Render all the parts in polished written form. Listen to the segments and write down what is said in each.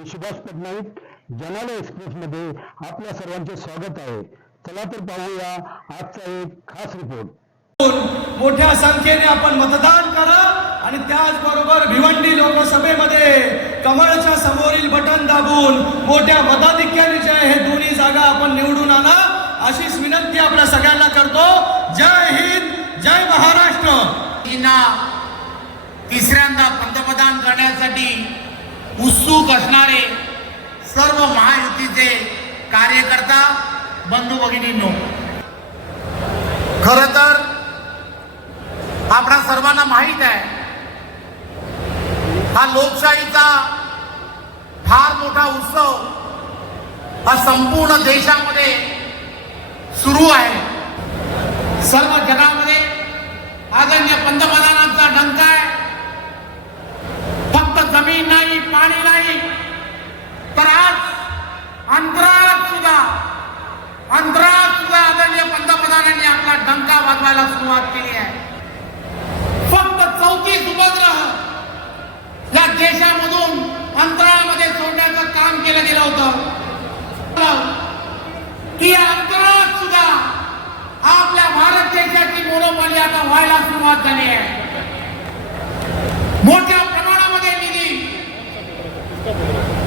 मी सुभाष पटनाईक, जनाला एक्सप्रेसमध्ये आपल्या सर्वांचे स्वागत आहे. चला तर पाहूया आजचा एक खास रिपोर्ट. मोठ्या संख्येने आपण मतदान करा आणि त्याचबरोबर भिवंडी लोकसभेमध्ये कमळच्या समोरील बटन दाबून मोठ्या मताधिक्याने हे दोन्ही जागा आपण निवडून आणा अशीच विनंती आपल्या सगळ्यांना करतो. जय हिंद, जय महाराष्ट्र. तिसऱ्यांदा पंतप्रधान करण्यासाठी उत्सुक असणारे सर्व महायुतीचे कार्यकर्ता बंधू भगिनींनो, खर तर आपणा सर्वांना माहित आहे हा लोकशाहीचा फार मोठा उत्सव हा संपूर्ण देशामध्ये सुरू आहे. सर्व जगामध्ये आदरणीय पंतप्रधानांचा डंका आहे. फक्त जमीन नाही, पाणी नाही, तर आज अंतराळात सुद्धा आदरणीय पंतप्रधानांनी आपला डंका वाजवायला सुरुवात केली आहे. फक्त 34 उपग्रह या देशामधून अंतराळामध्ये सोडण्याचं काम केलं गेलं होतं. की या अंतराळात सुद्धा आपल्या भारत देशाची मोनोपॉली आता व्हायला सुरुवात झाली आहे. मोठ्या प्रमाणामध्ये निधी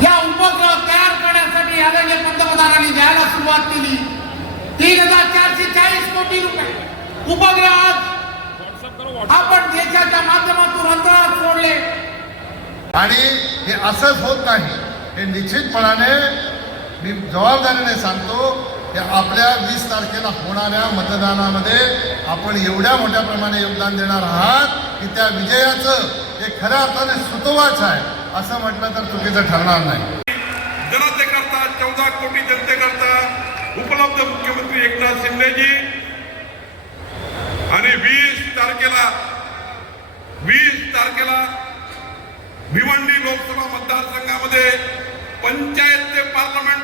या उपग्रह तयार करण्यासाठी आदरणीय पंतप्रधानांनी द्यायला सुरुवात केली. 3,440 कोटी रुपये उपग्रह आज आपण देशाच्या माध्यमातून अंतराळात सोडले. आणि हे असंच होत नाही. हे निश्चितपणाने मी जबाबदारीने सांगतो की आपल्या 20 तारखेला होणाऱ्या मतदानामध्ये आपण एवढ्या मोठ्या प्रमाणे योगदान देणार आहात की त्या विजयाचं हे खऱ्या अर्थाने सुतोवाच आहे असं म्हटलं तर चुकीचं ठरणार नाही. जनतेकरता 14 कोटी जनतेकरता उपलब्ध मुख्यमंत्री एकनाथ शिंदेजी आणि 20 तारखेला भिवंडी लोकसभा मतदारसंघामध्ये पंचायत ते पार्लमेंट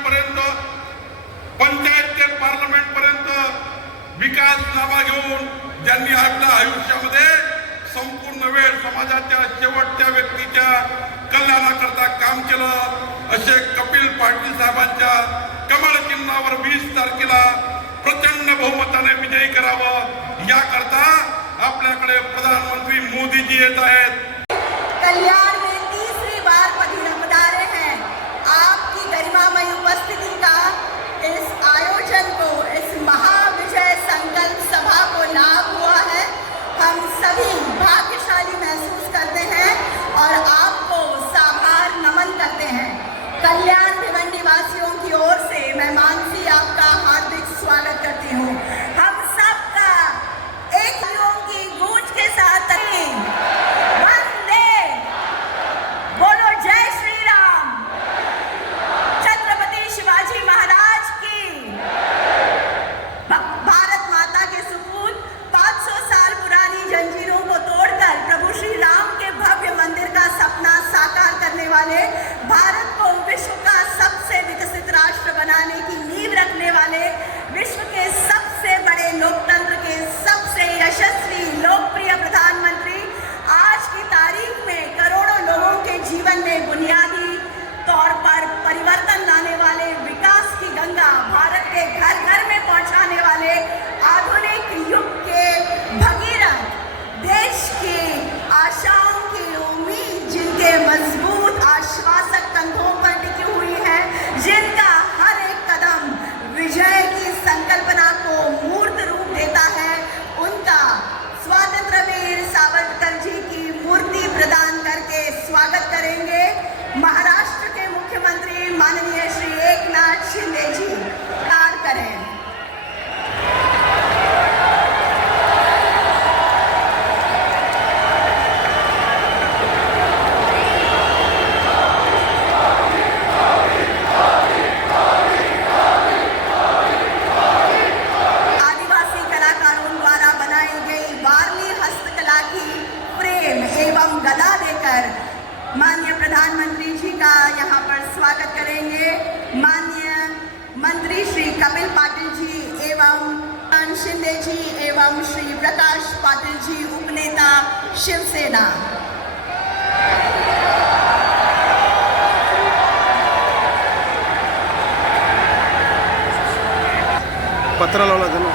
पर्यंत विकास नावा घेऊन ज्यांनी आपल्या आयुष्यामध्ये संपूर्ण वेळ समाजाच्या शेवटच्या व्यक्तीच्या कल्याणाकरता काम केलं असे कपिल पाटील साहेबांच्या कमळ चिन्हावर 20 तारखेला प्रचंड बहुमताने विजयी करावं याकरता आपल्याकडे प्रधानमंत्री मोदीजी येत आहेत. कल्याण में तीसरी बार पधारे हैं. आपकी गरिमामय उपस्थिति का इस आयोजन को, इस महाविजय संकल्प सभा को लाभ हुआ है. हम सभी भाग्यशाली महसूस करते हैं और आपको साभार नमन करते हैं. कल्याण भिवंडी वासियों की ओर से मैं मानसी आपका हार्दिक स्वागत करती हूँ. हम सबका एक की गूंज के साथ वंदे बोलो, जय श्री राम, छत्रपति शिवाजी महाराज की. भारत माता के सुपूत 500 साल पुरानी जंजीरों को तोड़कर प्रभु श्री राम के भव्य मंदिर का सपना साकार करने वाले, भारत को विश्व का सबसे विकसित राष्ट्र बनाने की नींव रखने वाले, विश्व के सबसे बड़े लोकतंत्र के सबसे यशस्वी लोकप्रिय प्रधानमंत्री आज की तारीख में करोड़ों लोगों के जीवन में बुनियादी तौर पर परिवर्तन लाने वाले, विकास की गंगा भारत के घर घर में पहुंचाने वाले, आधुनिक युग के भगीरथ, देश की आशाओं की उम्मीद, जिनके मजबूत आश्वासक कंधों पर टिकी हुई है, जिनका हर एक कदम विजय की संकल्पना को मूर्त रूप देता है, उनका स्वतंत्र वीर सावरकर जी की मूर्ति प्रदान करके स्वागत करेंगे महाराष्ट्र के मुख्यमंत्री माननीय श्री एकनाथ शिंदे जी. कार्य करें. आदिवासी कलाकारों द्वारा बनाई गई वारली हस्तकला की फ्रेम एवं गदा देकर माननीय प्रधानमंत्री जी का यहाँ पर स्वागत करेंगे. माननीय मंत्री श्री कपिल पाटिल जी एवं शिंदे जी एवं श्री प्रकाश पाटिल जी, उपनेता शिवसेना. पत्र लावला त्यानं.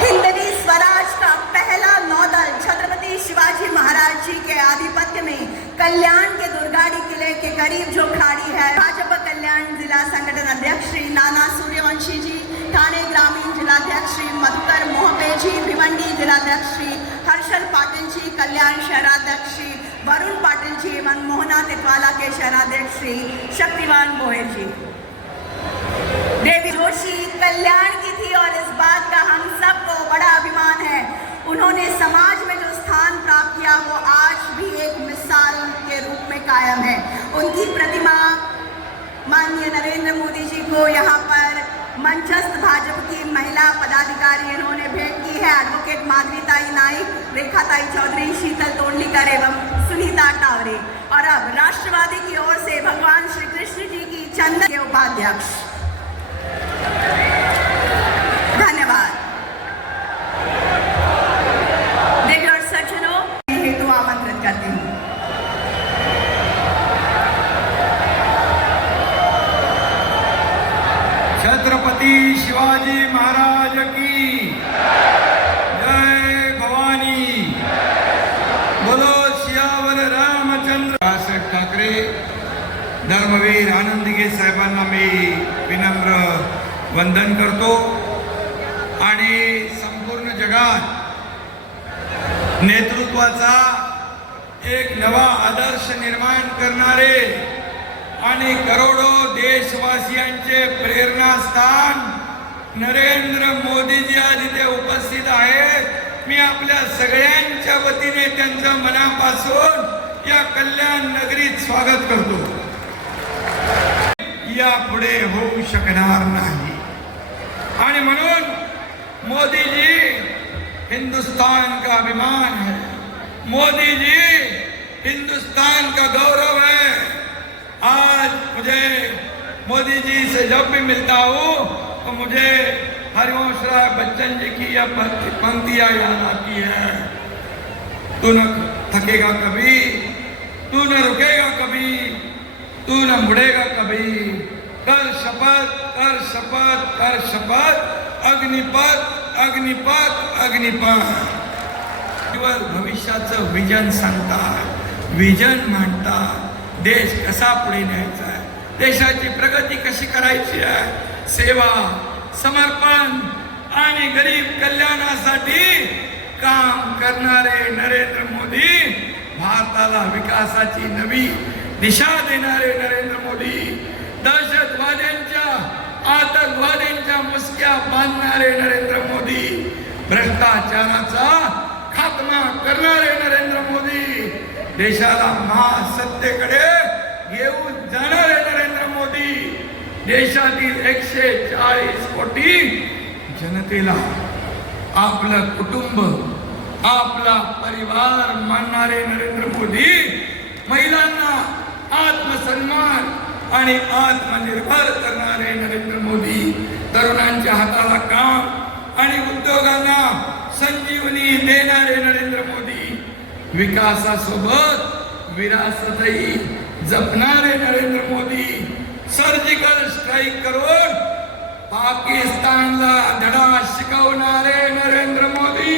हिंदवी स्वराज का पहला नौदल छत्रपति शिवाजी महाराज जी के आधिपत्य में कल्याण के दुर्गाड़ी किले के करीब जो खाड़ी है, भाजपा कल्याण जिला संगठन अध्यक्ष श्री नाना सूर्यवंशी जी, ठाणे ग्रामीण जिलाध्यक्ष श्री मधुकर मोहपे जी, भिवंडी जिलाध्यक्ष श्री हर्षल पाटिल जी, कल्याण शहराध्यक्ष श्री वरुण पाटिल जी एवं मोहना तितवाला के शहराध्यक्ष श्री शक्तिवान गोयल जी। देवी जोशी कल्याण की थी और इस बात का हम सबको बड़ा अभिमान है। उन्होंने समाज में जो स्थान प्राप्त किया वो आज भी एक मिसाल के रूप में कायम है। उनकी प्रतिमा माननीय नरेंद्र मोदी जी को यहाँ पर मंचस्थ भाजपा की महिला पदाधिकारी इन्होंने भेंट की है। एडवोकेट माधवीताई नाइक, रेखाताई चौधरी, शीतल तोंडलीकर एवं सुनीता टावरे। और अब राष्ट्रवादी की ओर से भगवान श्री कृष्ण जी की चंदन के उपाध्यक्ष। धन्यवाद। देवी और सज्जनों हेतु आमंत्रित करती हूँ। छत्रपति शिवाजी महाराज की जय भवानी। बोलो सियावर रामचंद्र। बाळासाहेब ठाकरे धर्मवीर आनंदगे साहेबांना मी विनम्र वंदन करतो आणि संपूर्ण जगात नेतृत्वाचा एक नवा आदर्श निर्माण करणारे आणि करोडो देशवासियांचे प्रेरणास्थान नरेंद्र मोदीजी आज इथे उपस्थित आहेत। मी आपल्या सगळ्यांच्या वतीने त्यांचं मनापासून या कल्याण नगरीत स्वागत करतो। यापुढे होऊ शकणार नाही आणि म्हणून मोदी जी हिंदुस्तान का अभिमान है, मोदी जी हिंदुस्तान का गौरव है। आज मुझे मोदी जी से जब भी मिलता हूँ तो मुझे हरिवंश राय बच्चन जी की यह पंक्तियां याद आती है। तू न थकेगा कभी, तू न रुकेगा कभी, तू न मुड़ेगा कभी, कर शपथ, कर शपथ, कर शपथ, अग्निपथ, अग्निपथ, अग्निपथ। भविष्याचं विजन सांगतात, विजन मांडतात, देश कसा पुढे न्यायचा आहे, देशाची प्रगती कशी करायची आहे, सेवा, समर्पण आणि गरीब कल्याणासाठी काम करणारे नरेंद्र मोदी, भारताला विकासाची नवी दिशा देणारे नरेंद्र मोदी, दहशतवाद्यांच्या आतंकवाद्यांच्या मुसक्या बांधणारे नरेंद्र मोदी, भ्रष्टाचाराचा खात्मा करणारे नरेंद्र मोदी, देशाला महासत्तेकडे घेऊन जाणारे नरेंद्र मोदी, देशातील 140 कोटी जनतेला आपलं कुटुंब, आपला परिवार मानणारे नरेंद्र मोदी, महिलांना आत्मसन्मान आणि आत्मनिर्भर करणारे नरेंद्र मोदी, तरुणांच्या हाताला काम आणि उद्योगांना संजीवनी देणारे नरेंद्र मोदी, विकासासोबत विरासतही जपणारे नरेंद्र मोदी, सर्जिकल स्ट्राईक करून पाकिस्तानला धडा शिकवणारे नरेंद्र मोदी,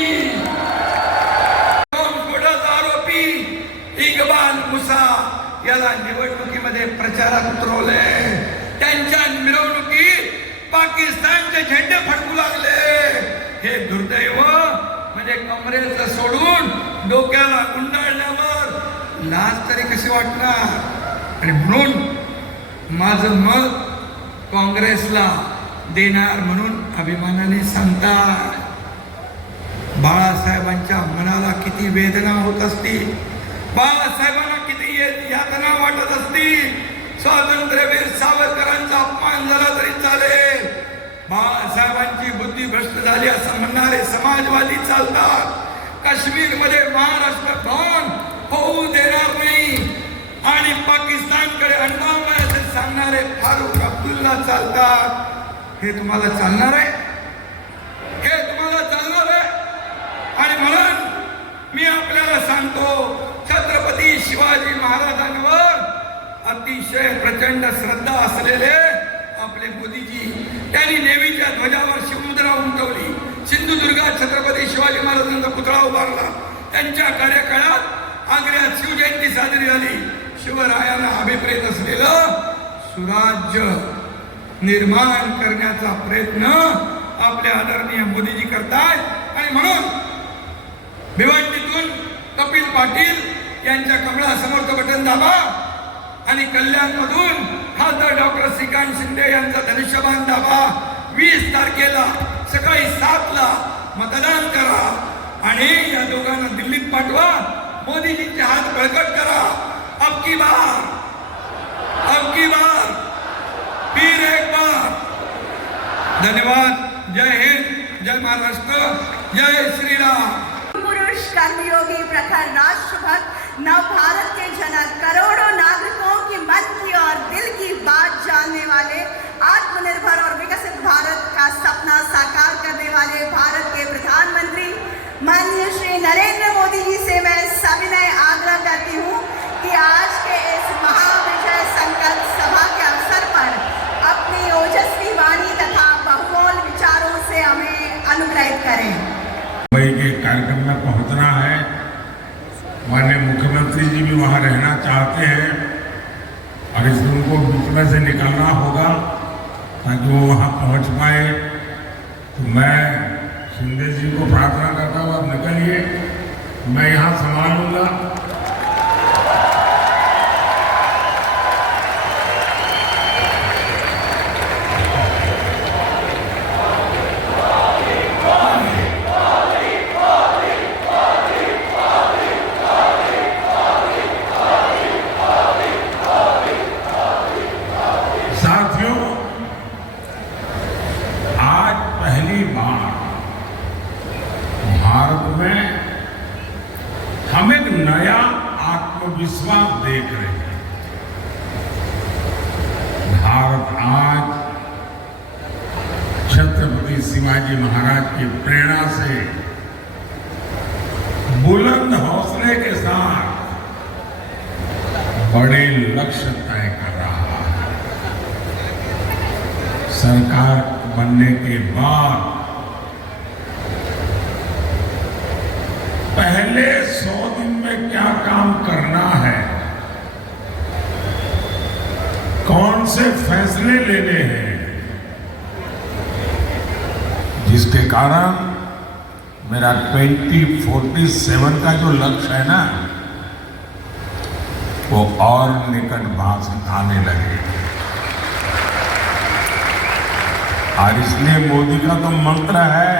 बॉम्बस्फोटाचा आरोपी इक्बाल मुसा याला निवडणुकीमध्ये प्रचारात उतरवले, त्यांच्या मिरवणुकीत पाकिस्तानचे झेंडे फडकू लागले। हे दुर्दैव म्हणजे कमरेचं सोडून डोक्याला गुंडाळल्यावर लाज तरी कशी वाटणार। आणि म्हणून माझं मत काँग्रेसला देणार म्हणून अभिमानाने सांगतात। बाळासाहेबांच्या मनाला किती वेदना होत असतील, बाळासाहेबांना किती यातना वाटत असतील, स्वातंत्र्यवीर सावरकरांचा अपमान झाला तरी चालेल, बाळासाहेबांची बुद्धी भ्रष्ट झाली असं म्हणणारे समाजवादी चालतात, काश्मीरमध्ये महाराष्ट्र भवन होऊ देणार नाही आणि पाकिस्तानकडे अण्णांना असे सांगणारे फारुख अब्दुल्ला चालतात। हे तुम्हाला चालणार आहे? हे तुम्हाला चालणार आहे? आणि म्हणून मी आपल्याला सांगतो, छत्रपती शिवाजी महाराजांवर अतिशय प्रचंड श्रद्धा असलेले आपले मोदीजी त्यांनी नेव्हीच्या ध्वजावर शिवमुद्रा उमटवली, सिंधुदुर्गात छत्रपती शिवाजी महाराजांचा पुतळा उभारला, त्यांच्या कार्यकाळात आग्र्यात शिवजयंती साजरी झाली. शिवरायांना अभिप्रेत असलेलं सुराज्य निर्माण करण्याचा प्रयत्न आपले आदरणीय मोदीजी करतायत. आणि म्हणून भिवंडीतून कपिल पाटील यांच्या कमळासमोरचं बटन दाबा आणि कल्याणमधून खासदार डॉक्टर श्रीकांत शिंदे यांचा धनुष्यबाण दाबा. 20 तारखेला सकाळी 7ला मतदान करा आणि या दोघांना दिल्लीत पाठवा. मोदीजींचे हात बळकट करा. अब की बार फिर एक बार. धन्यवाद. जय हिंद, जय महाराष्ट्र, जय श्री राम. पुरुष कर्मयोगी प्रखर राष्ट्रभक्त नव भारत के जनक, करोड़ों नागरिकों की मन की और दिल की बात जानने वाले, आत्मनिर्भर और विकसित भारत का सपना साकार करने वाले भारत के प्रधानमंत्री माननीय श्री नरेंद्र मोदी जी से मैं सविनय आग्रह करती हूँ कि आज के इस महाविजय संकल्प सभा के अवसर पर अपनी ओजस्वी वाणी तथा बहुमूल्य विचारों से हमें अनुग्रहित करें. मुंबई के कार्यक्रम में पहुंचना है. माननीय मुख्यमंत्री जी भी वहां रहना चाहते हैं और इसलिए उनको बीच में से निकालना होगा ताकि वो वहां पहुंच पाए. तो मैं शिंदे जी को प्रार्थना करता हूँ, आप निकलिए, मैं यहाँ संभाल लूंगा. भारत में हम एक नया आत्मविश्वास देख रहे हैं. भारत आज छत्रपति शिवाजी महाराज की प्रेरणा से बुलंद हौसले के साथ बड़े लक्ष्य तय कर रहा है. सरकार बनने के बाद पहले 100 दिन में क्या काम करना है, कौन से फैसले लेने हैं, जिसके कारण मेरा 2047 का जो लक्ष्य है ना, वो और निकट पास आने लगे. और इसलिए मोदी का तो मंत्र है,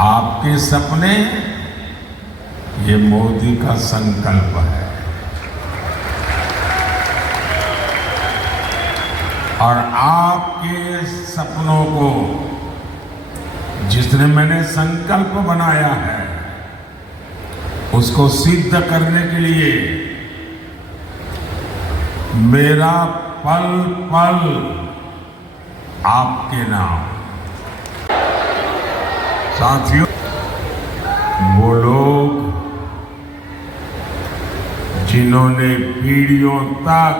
आपके सपने ये मोदी का संकल्प है. और आपके सपनों को जिसने मैंने संकल्प बनाया है उसको सिद्ध करने के लिए मेरा पल पल आपके नाम. साथियों, वो लोग जिन्होंने पीढ़ियों तक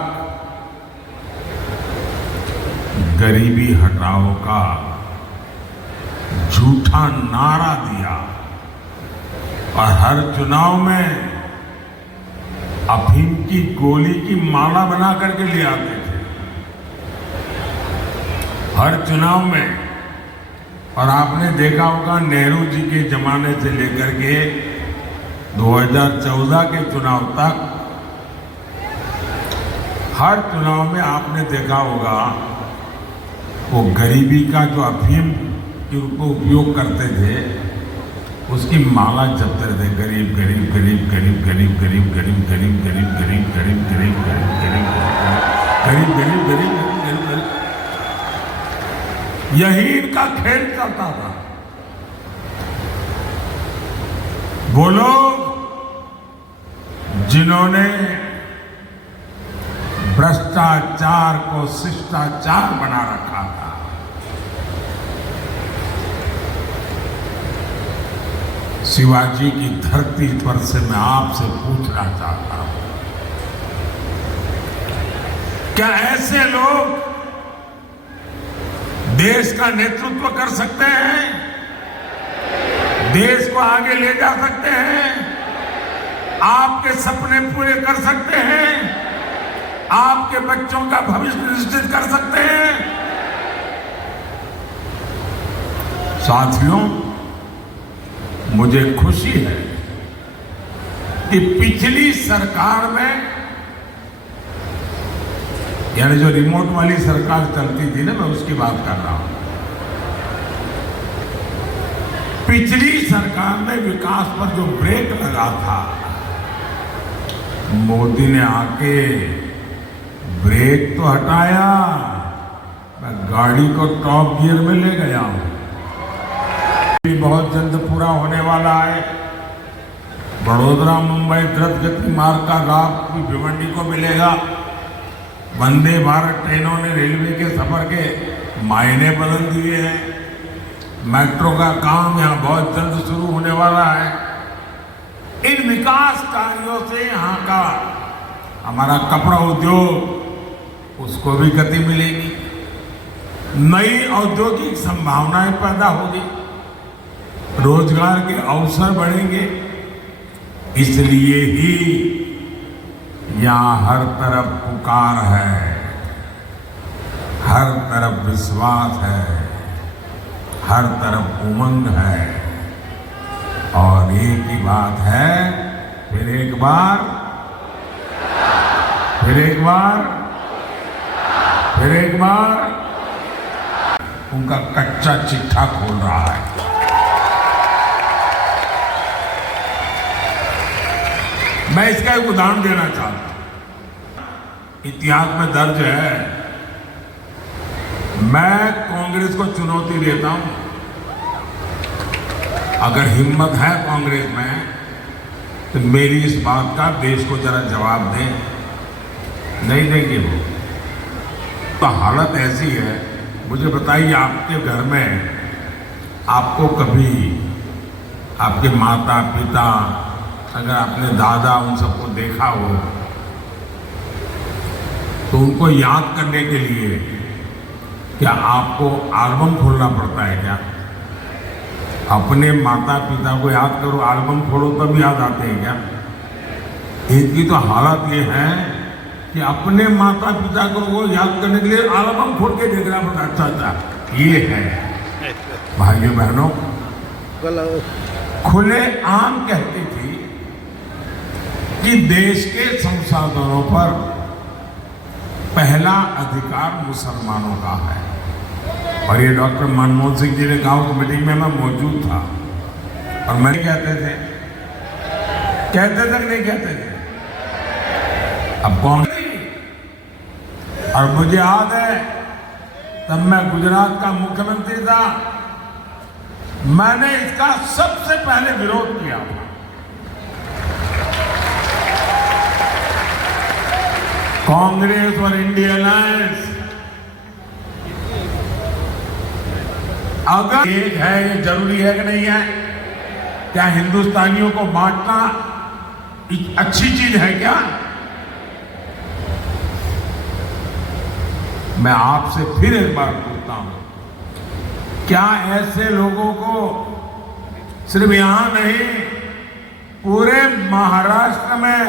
गरीबी हटाओ का झूठा नारा दिया और हर चुनाव में अफीम की गोली की माला बना करके ले आते थे, हर चुनाव में. और आपने देखा होगा नेहरू जी के जमाने से लेकर के 2014 के चुनाव तक हर चुनाव में आपने देखा होगा वो गरीबी का जो अफीम को उपयोग करते थे उसकी माला जपते थे. गरीब गरीब गरीब गरीब गरीब गरीब गरीब गरीब गरीब गरीब गरीब गरीब गरीब गरीब गरीब गरीब गरीब गरीब गरीब. यही इनका खेल चलता था. वो लोग जिन्होंने भ्रष्टाचार को शिष्टाचार बना रखा था, शिवाजी की धरती पर से मैं आपसे पूछना चाहता हूं, क्या ऐसे लोग देश का नेतृत्व कर सकते हैं, देश को आगे ले जा सकते हैं, आपके सपने पूरे कर सकते हैं, आपके बच्चों का भविष्य निश्चित कर सकते हैं। साथियों, मुझे खुशी है कि पिछली सरकार में, यानी जो रिमोट वाली सरकार चलती थी ना, मैं उसकी बात कर रहा हूं, पिछली सरकार में विकास पर जो ब्रेक लगा था, मोदी ने आके ब्रेक तो हटाया, मैं गाड़ी को टॉप गियर में ले गया हूं। बहुत जल्द पूरा होने वाला है। बड़ोदरा मुंबई द्रुत गति मार्ग का लाभ भिवंडी को मिलेगा। वंदे भारत ट्रेनों ने रेलवे के सफर के मायने बदल दिए हैं। मेट्रो का काम यहाँ बहुत जल्द शुरू होने वाला है। इन विकास कार्यों से यहाँ का हमारा कपड़ा उद्योग, उसको भी गति मिलेगी, नई औद्योगिक संभावनाएं पैदा होगी, रोजगार के अवसर बढ़ेंगे। इसलिए ही यहाँ हर तरफ पुकार है, हर तरफ विश्वास है, हर तरफ उमंग है। और एक ही बात है, फिर एक बार, फिर एक बार, फिर एक बार उनका कच्चा चिट्ठा खोल रहा है। मैं इसका एक उदाहरण देना चाहता हूं। इतिहास में दर्ज है, मैं कांग्रेस को चुनौती देता हूं, अगर हिम्मत है कांग्रेस में तो मेरी इस बात का देश को जरा जवाब दें। नहीं देंगे वो तो हालत ऐसी है। मुझे बताइए, आपके घर में आपको कभी आपके माता पिता, अगर आपने दादा उन सबको देखा हो तो उनको याद करने के लिए क्या आपको एल्बम खोलना पड़ता है क्या? अपने माता पिता को याद करो, एल्बम खोलो तब याद आते हैं क्या? इनकी तो हालत ये है कि अपने माता पिता को वो याद करने के लिए एल्बम खोल के देखना पड़ता। अच्छा अच्छा, ये है भाइयों बहनों, खुले आम कहती थी कि देश के संसाधनों पर पहला अधिकार मुसलमानों का है। और ये डॉक्टर मनमोहन सिंह जी ने कहा, उस मीटिंग में मैं मौजूद था और मैं कहते थे कि नहीं कहते थे? अब कौन? और मुझे याद है तब मैं गुजरात का मुख्यमंत्री था, मैंने इसका सबसे पहले विरोध किया था। कांग्रेस और इंडिया अलायंस अगर एक है, ये जरूरी है कि नहीं है? क्या हिंदुस्तानियों को बांटना अच्छी चीज है क्या? मैं आपसे फिर एक बार पूछता हूं, क्या ऐसे लोगों को सिर्फ यहां नहीं, पूरे महाराष्ट्र में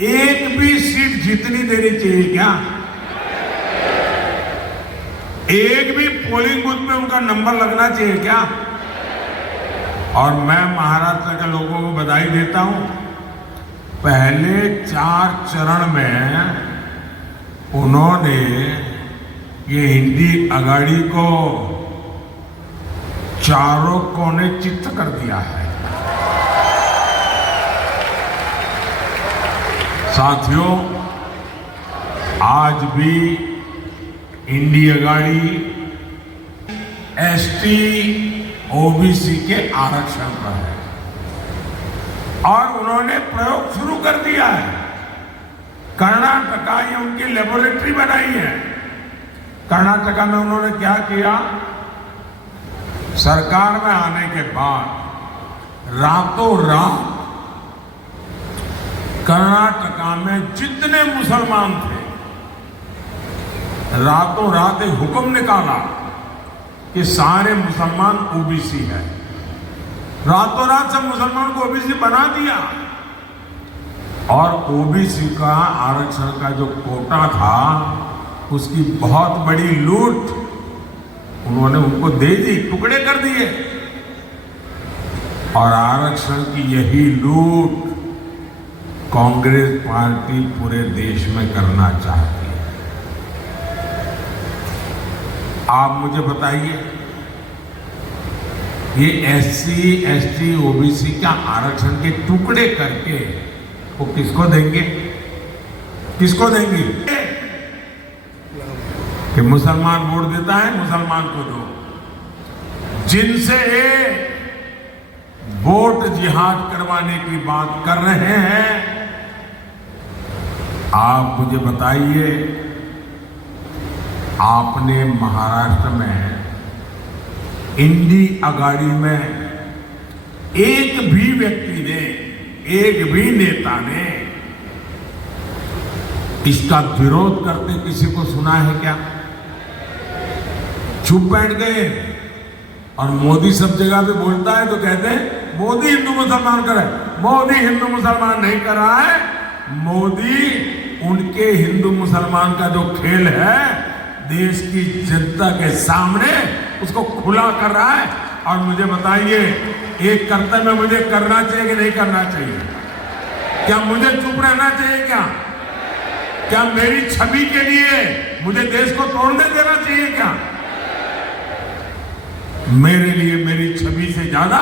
एक भी सीट जीतनी देनी चाहिए क्या? एक भी पोलिंग बूथ में उनका नंबर लगना चाहिए क्या? और मैं महाराष्ट्र के लोगों को बधाई देता हूं, पहले 4 चरण में उन्होंने ये इंडी अगाड़ी को चारों कोने चित्त कर दिया है। साथियों, आज भी इंडी अगाड़ी एसटी ओबीसी के आरक्षण पर है और उन्होंने प्रयोग शुरू कर दिया है। कर्नाटका ये उनकी लेबोरेटरी बनाई है। कर्नाटका में उन्होंने क्या किया, सरकार में आने के बाद रातों रात कर्नाटका में जितने मुसलमान थे, रातों रात एक हुक्म निकाला कि सारे मुसलमान ओबीसी है। रातों रात सब मुसलमान को ओबीसी बना दिया और ओबीसी का आरक्षण का जो कोटा था उसकी बहुत बड़ी लूट उन्होंने उनको दे दी, टुकड़े कर दिए। और आरक्षण की यही लूट कांग्रेस पार्टी पूरे देश में करना चाहती है। आप मुझे बताइए, ये एससी, एसटी, ओबीसी का आरक्षण के टुकड़े करके वो किसको देंगे? किसको देंगे? कि मुसलमान वोट देता है, मुसलमान को दो। जिनसे वोट जिहाद करवाने की बात कर रहे हैं, आप मुझे बताइए, आपने महाराष्ट्र में इंडी अगाड़ी में एक भी व्यक्ति ने, एक भी नेता ने इसका विरोध करते किसी को सुना है क्या? चुप बैठ गए। और मोदी सब जगह पे बोलता है तो कहते हैं मोदी हिंदू मुसलमान कर रहा है। मोदी हिंदू मुसलमान नहीं कर रहा है, मोदी उनके हिंदू मुसलमान का जो खेल है देश की जनता के सामने उसको खुला कर रहा है। और मुझे बताइए, एक कर्तव्य मुझे करना चाहिए कि नहीं करना चाहिए? क्या मुझे चुप रहना चाहिए? क्या मेरी छवि के लिए मुझे देश को तोड़ने देना चाहिए? क्या मेरे लिए मेरी छवि से ज्यादा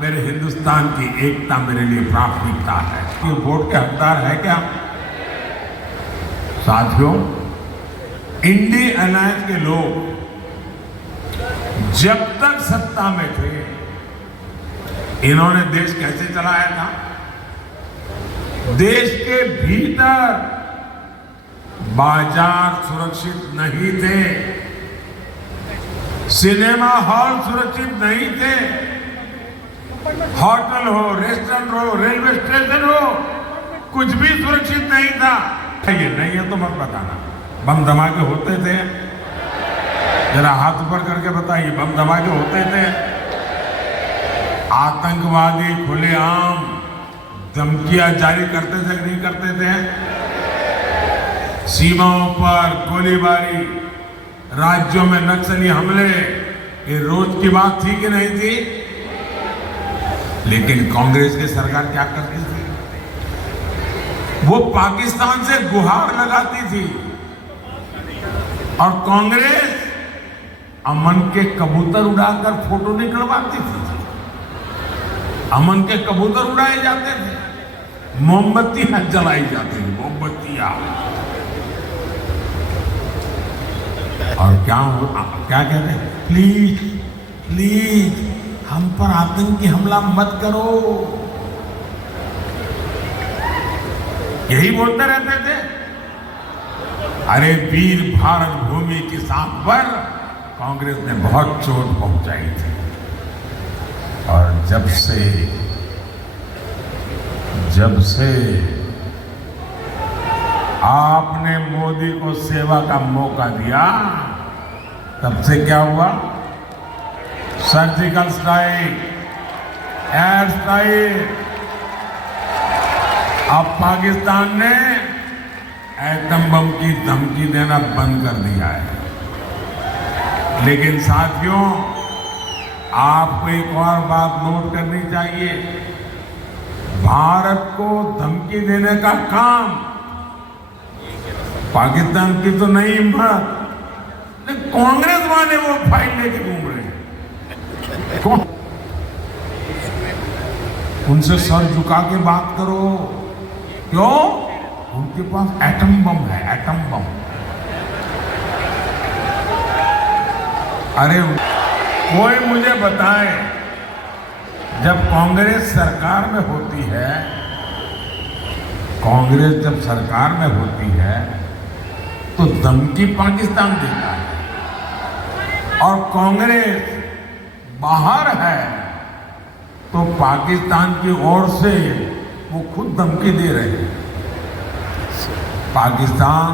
मेरे हिंदुस्तान की एकता मेरे लिए प्राथमिकता है? ये वोट के हकदार है क्या? साथियों, इंडी अलायंस के लोग जब तक सत्ता में थे, इन्होंने देश कैसे चलाया था? देश के भीतर बाजार सुरक्षित नहीं थे, सिनेमा हॉल सुरक्षित नहीं थे, होटल हो, रेस्टोरेंट हो, रेलवे स्टेशन हो, कुछ भी सुरक्षित नहीं था। ये नहीं है तो मत बताना। बम धमाके होते थे? जरा हाथ ऊपर करके बताइए, बम धमाके होते थे? आतंकवादी खुलेआम धमकियां जारी करते थे नहीं करते थे? सीमाओं पर गोलीबारी, राज्यों में नक्सली हमले, ये रोज की बात थी कि नहीं थी? लेकिन कांग्रेस की सरकार क्या करती थी? वो पाकिस्तान से गुहार लगाती थी और कांग्रेस अमन के कबूतर उड़ाकर फोटो निकलवाती थी। अमन के कबूतर उड़ाए जाते थे, मोमबत्तियां जलाई जाती थी, मोमबत्तियां। और क्या कहते हैं? प्लीज प्लीज हम पर आतंकी हमला मत करो, यही बोलते रहते थे। अरे वीर भारत भूमि की सांप पर कांग्रेस ने बहुत चोट पहुंचाई थी। और जब से आपने मोदी को सेवा का मौका दिया, तब से क्या हुआ? Surgical strike, air strike. अब पाकिस्तान ने एटम बम की धमकी देना बंद कर दिया है। लेकिन साथियों, आपको एक और बात नोट करनी चाहिए, भारत को धमकी देने का काम पाकिस्तान की तो नहीं हिम्मत, कांग्रेस वाले वो फाइल लेके घूम रहे हैं। कौन? उनसे सर झुका के बात करो। क्यों? उनके पास एटम बम है, एटम बम। अरे कोई मुझे बताए, जब कांग्रेस सरकार में होती है, कांग्रेस जब सरकार में होती है तो धमकी पाकिस्तान देता है, और कांग्रेस बाहर है तो पाकिस्तान की ओर से वो खुद धमकी दे रहे हैं। पाकिस्तान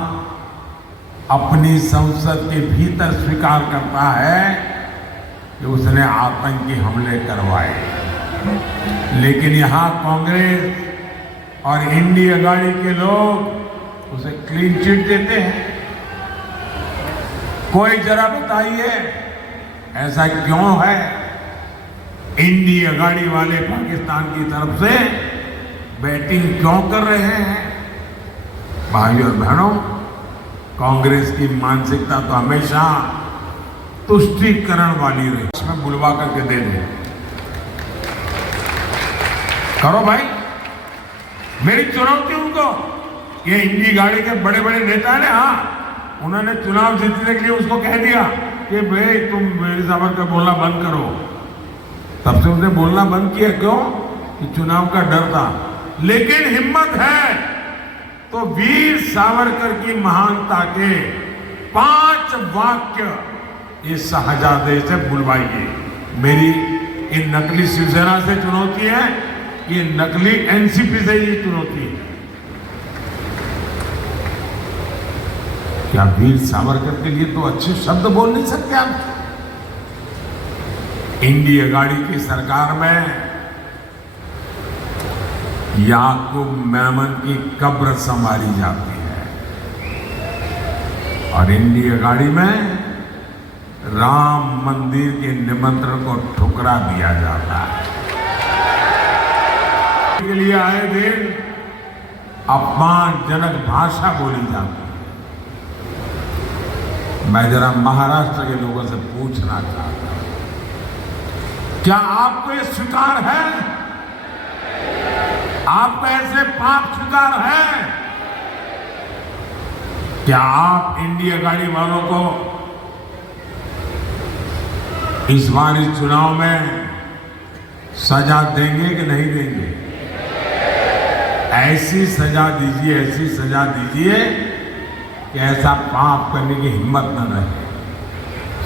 अपनी संसद के भीतर स्वीकार करता है कि उसने आतंकी हमले करवाए, लेकिन यहाँ कांग्रेस और इंडिया अघाड़ी के लोग उसे क्लीन चिट देते हैं। कोई जरा बताइए ऐसा क्यों है? इंडिया अघाड़ी वाले पाकिस्तान की तरफ से बैटिंग क्यों कर रहे हैं? भाइयों और बहनों, कांग्रेस की मानसिकता तो हमेशा तुष्टीकरण वाली रही। इसमें बुलवा करके दे दो, करो भाई, मेरी चुनौती उनको। ये इंडी गाड़ी के बड़े बड़े नेता ने, हाँ, उन्होंने चुनाव जीतने के लिए उसको कह दिया कि भाई तुम वीर सावरकर बोलना बंद करो। तब से उसने बोलना बंद किया। क्यों? कि चुनाव का डर था। लेकिन हिम्मत है तो वीर सावरकर की महानता के 5 वाक्य इस शहजादे से बुलवाइए। मेरी इन नकली शिवसेना से चुनौती है, ये नकली एनसीपी से ये चुनौती है। क्या वीर सावरकर के लिए तो अच्छे शब्द बोल नहीं सकते आप? इंडिया अघाड़ी की सरकार में याकूब मेमन की कब्र संवारी जाती है और इंडिया अघाड़ी में राम मंदिर के निमंत्रण को ठुकरा दिया जाता है। के लिए आए दिन अपमानजनक भाषा बोली जाती है। मैं जरा महाराष्ट्र के लोगों से पूछना चाहता हूं, क्या आपको ये स्वीकार है? आपको ऐसे पाप स्वीकार है? क्या आप इंडिया अघाड़ी वालों को इस बार इस चुनाव में सजा देंगे कि नहीं देंगे? ऐसी सजा दीजिए, ऐसी सजा दीजिए कि ऐसा पाप करने की हिम्मत न रहे।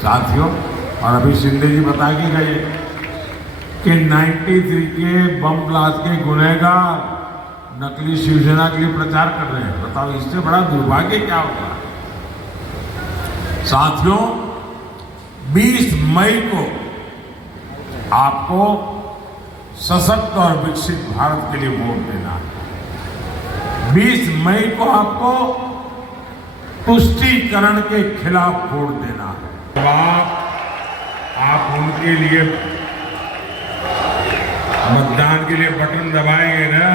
साथियों, और अभी शिंदे जी बता के गए कि 93 के बम ब्लास्ट के गुनहगार नकली शिवसेना के लिए प्रचार कर रहे हैं। बताओ, इससे बड़ा दुर्भाग्य क्या होगा? साथियों, 20 मई को आपको सशक्त और विकसित भारत के लिए वोट देना है। 20 मई को आपको तुष्टीकरण के खिलाफ वोट देना है। जब आप उनके लिए मतदान के लिए बटन दबाएंगे ना,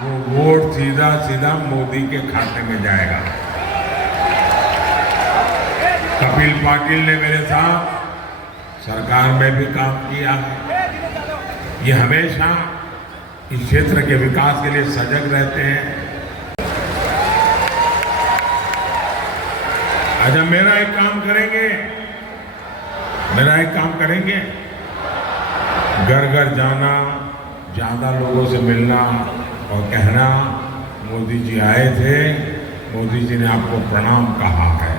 वो वोट सीधा सीधा मोदी के खाते में जाएगा। कपिल पाटिल ने मेरे साथ सरकार में भी काम किया है। ये हमेशा इस क्षेत्र के विकास के लिए सजग रहते हैं। अच्छा, मेरा एक काम करेंगे, घर घर जाना, ज्यादा लोगों से मिलना और कहना मोदी जी आए थे, मोदी जी ने आपको प्रणाम कहा है।